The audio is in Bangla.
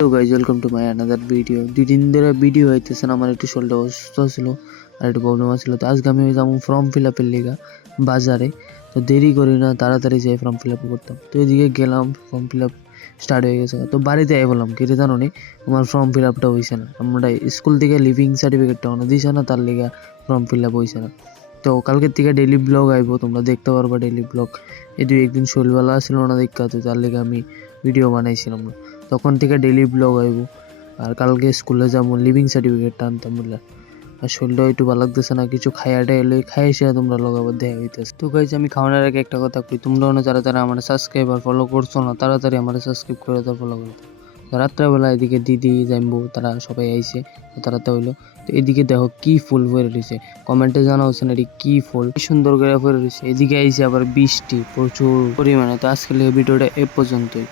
তো guys welcome to my another video. 2 দিন ধরে ভিডিও হইতেছে না, আমার একটু শরীরটা অসুস্থ ছিল আর একটু প্রবলেম আছিল। তো আজকে আমি যাবো ফর্ম ফিল আপের লিগা বাজারে। তো দেরি করি না, তাড়াতাড়ি যাই ফর্ম ফিল আপ করতাম। তো এদিকে গেলাম, ফর্ম ফিল আপ স্টার্ট হয়ে গেছে। তো বাড়িতে আই বললাম কি রে জানো নি, আমার ফর্ম ফিল আপটা হয়েছে না। আমরা স্কুল থেকে লিভিং সার্টিফিকেটটা অনেক দিছে না, তার লিগা ফর্ম ফিল আপ হয়েছে না। তো কালকের থেকে ডেইলি ব্লগ আইবো, তোমরা দেখতে পারবা ডেইলি ব্লগ। এই 2-1 দিন শরীরবেলা ছিল না দেখা, তো তার লিগে আমি ভিডিও বানাইছিলাম না। তখন থেকে ডেইলি ব্লগ আইব। আর কালকে স্কুলে যাবো, লিভিং সার্টিফিকেটটা আনতাম বলে। আর শরীরটা একটু ভালো লাগতেছে না, কিছু খাইয়াটা এলে খাই এসে তোমরা লগাবার দেওয়া হইতেছে। তো গাইজ আমি খাওয়ানোর আগে একটা কথা কই, তোমরা যারা আমার সাবস্ক্রাইব আর ফলো করছো না, তাড়াতাড়ি আমার সাবস্ক্রাইব করে দাও, ফলো করে দাও। রাত্রেবেলা এদিকে দিদি জানবো তারা সবাই আইছে, তো তারা তো হইলো। তো এদিকে দেখো কি ফুল ভরে রয়েছে, কমেন্টে জানাওছেন এটি কি ফুল, কি সুন্দর করে ভরে রয়েছে। এদিকে আইছে আবার বৃষ্টি প্রচুর পরিমাণে। তো আজকের ভিডিওটা এ পর্যন্তই।